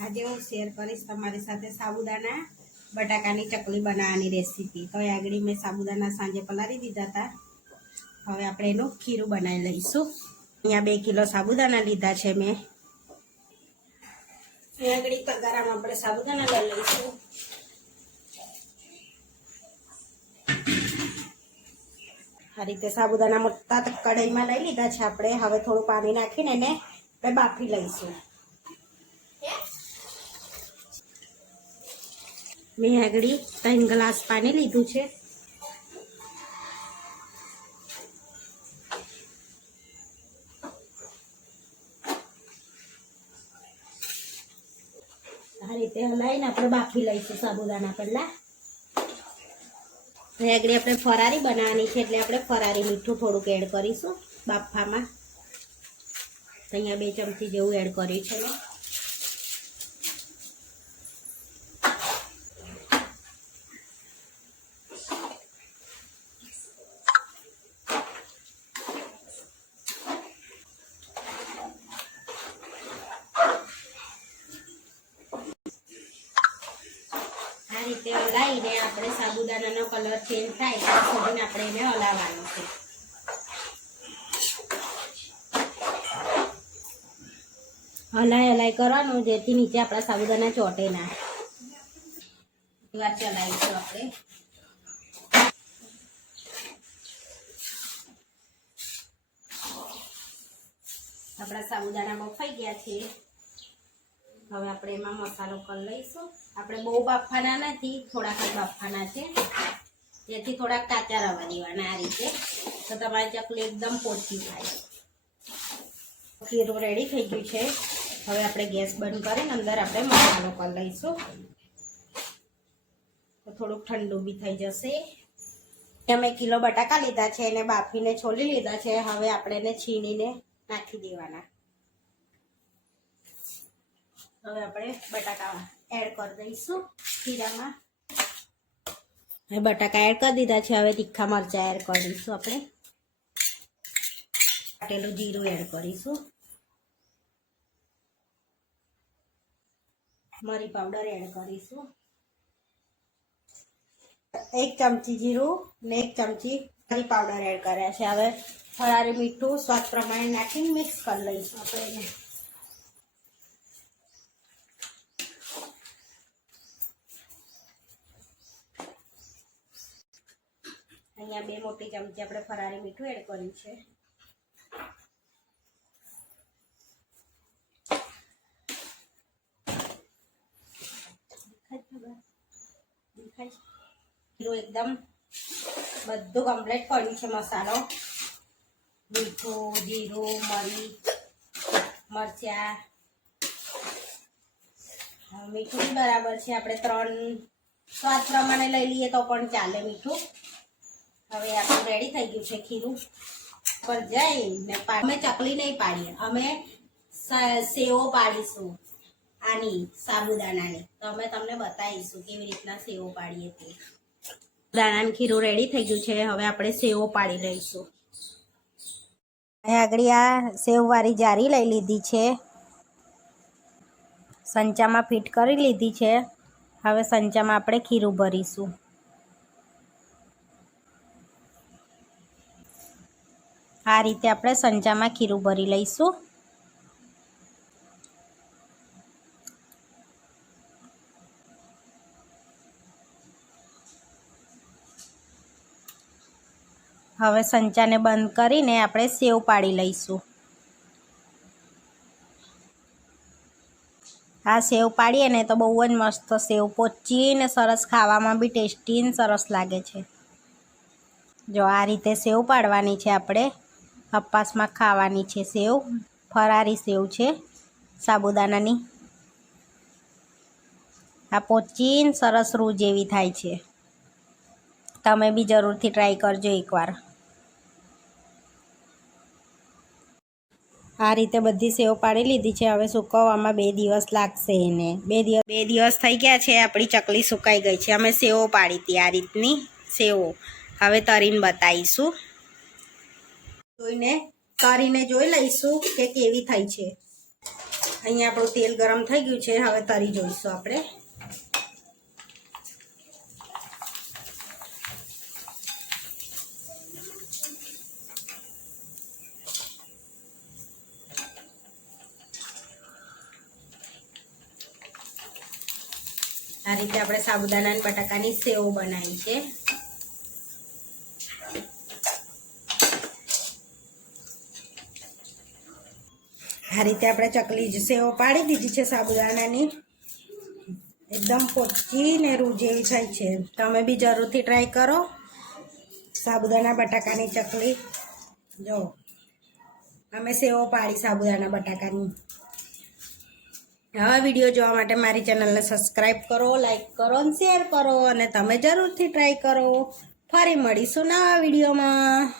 આજે હું શેર કરીશ તમારી સાથે સાબુદાના બટાકાની ચકલી બનાવવાની રેસીપી. તો આગળ મેં સાબુદાના સાંજે પલાળી દીધા હતા. હવે આપણે એનું ખીરું બનાવી લઈશું. અહીંયા બે કિલો સાબુદાના લીધા છે મેં. આગળ તગારામાં આપણે સાબુદાના લઈ લઈશું. આ રીતે સાબુદાના મોટા કઢાઈમાં લઈ લીધા છે આપણે. હવે થોડું પાણી નાખીને એને બાફી લઈશું. મેં આગળી ત્રણ ગ્લાસ પાણી લીધું છે. આ રીતે હલાવીને આપણે બાફી લઈશું સાબુદાના પહેલા. હવે આગળ આપણે ફરારી બનાવવાની છે એટલે આપણે ફરારી મીઠું થોડુંક એડ કરીશું બાફામાં. અહીંયા બે ચમચી જેવું એડ કર્યું છે આ રીતે હલાવીને આપણે સાબુદાનાનો કલર ચેન્જ થાય ત્યાં સુધીને આપણે એને હલાવવાનું છે. હલાય હલાય કરવાનું, જેથી નીચે આપણા સાબુદાના ચોટે ના. ચલાવીશું આપણે. આપણા સાબુદાના બફાઈ ગયા છે. હવે આપણે એમાં મસાલો કરી લઈશું. આપણે બહુ બાફવાના નથી, થોડાક જ બાફવાના છે. જેથી થોડાક કાચા રવા દેવાના આ રીતે. તો તમારી ચકલી એકદમ પોચી થાય ખીરું રેડી થઈ ગયું છે. હવે આપણે ગેસ બંધ કરીને અંદર આપણે મસાલો કરી લઈશું. તો થોડુંક ઠંડુ બી થઈ જશે. અમે કિલો બટાકા લીધા છે, એને બાફીને છોલી લીધા છે. હવે આપણે એને છીણીને નાખી દેવાના. હવે આપણે બટાકા એડ કરી દઈશું ખીરામાં. હવે બટાકા એડ કરી દીધા છે, હવે તીખા મરચાં એડ કરીશું આપણે. કાટેલું જીરું એડ કરીશું. મરી પાવડર એડ કરીશું. એક ચમચી જીરું ને એક ચમચી મરી પાવડર એડ કર્યા છે. હવે ફરારી મીઠું સ્વાદ પ્રમાણે નાખીને મિક્સ કરી લઈશું આપણે. એને અહીંયા બે મોટી ચમચી આપણે ફરારી મીઠું એડ કર્યું છે. એકદમ બધું કમ્પ્લીટ પડ્યું છે મસાલો. મીઠું, જીરું, મરી, મરચા. મીઠું બરાબર છે. આપણે ત્રણ સ્વાદ પ્રમાણે લઈ લઈએ તો પણ ચાલે મીઠું. હવે આપણું રેડી થઈ ગયું છે ખીરું. પર જઈને અમે ચકલી નહીં પાડીએ. અમે સેવો પાડીશું આની સાબુદાનાની તો અમે તમને બતાવીશું કેવી રીતના સેવો પાડીએ તે. દાણાનું ખીરું રેડી થઈ ગયું છે. હવે આપણે સેવો પાડી લઈશું. આગળ આ સેવવાળી જારી લઈ લીધી છે. સંચામાં ફિટ કરી લીધી છે. હવે સંચામાં આપણે ખીરું ભરીશું. આ રીતે આપણે સંચામાં ખીરું ભરી લઈશું. હવે સંચાને બંધ કરીને આપણે સેવ પાડી લઈશું. આ સેવ પાડીએ ને તો બહુ જ મસ્ત સેવ પોચીને સરસ ખાવામાં બી ટેસ્ટી સરસ લાગે છે. જો આ રીતે સેવ પાડવાની છે આપણે. કપાસમાં ખાવાની છે સેવ ફરારી સેવ છે, સાબુદાનાની. આ પોચીન સરસ રૂ જેવી થાય છે. તમે બી જરૂરથી ટ્રાય કરજો એકવાર. આ રીતે બધી સેવ પાડી લીધી છે, હવે સુકવવામાં બે દિવસ લાગશે એને. બે દિવસ બે દિવસ થઈ ગયા છે, આપણી ચકલી સુકાઈ ગઈ છે. અમે સેવો પાડી હતી આ રીતની સેવો. હવે તરીને બતાવીશું જોઈને તારીને જોઈ લઈશું કે કેવી થઈ છે. અહીંયા આપણું તેલ ગરમ થઈ ગયું છે, હવે તરી જોઈશું આપણે. આ રીતે આપણે સાબુદાના બટાકાની સેવ બનાવી છે. આ રીતે આપણે ચકલી જ સેવો પાડી દીધી છે સાબુદાણાની. એકદમ પોચીને રૂ થાય છે. તમે બી જરૂરથી ટ્રાય કરો. સાબુદાણા બટાકાની ચકલી. જો, અમે સેવો પાડી સાબુદાણા બટાકાની. આવા વીડિયો જોવા માટે મારી ચેનલને સબસ્ક્રાઈબ કરો, લાઈક કરો અને શેર કરો અને તમે જરૂરથી ટ્રાય કરો. ફરી મળીશું નવા વિડીયોમાં.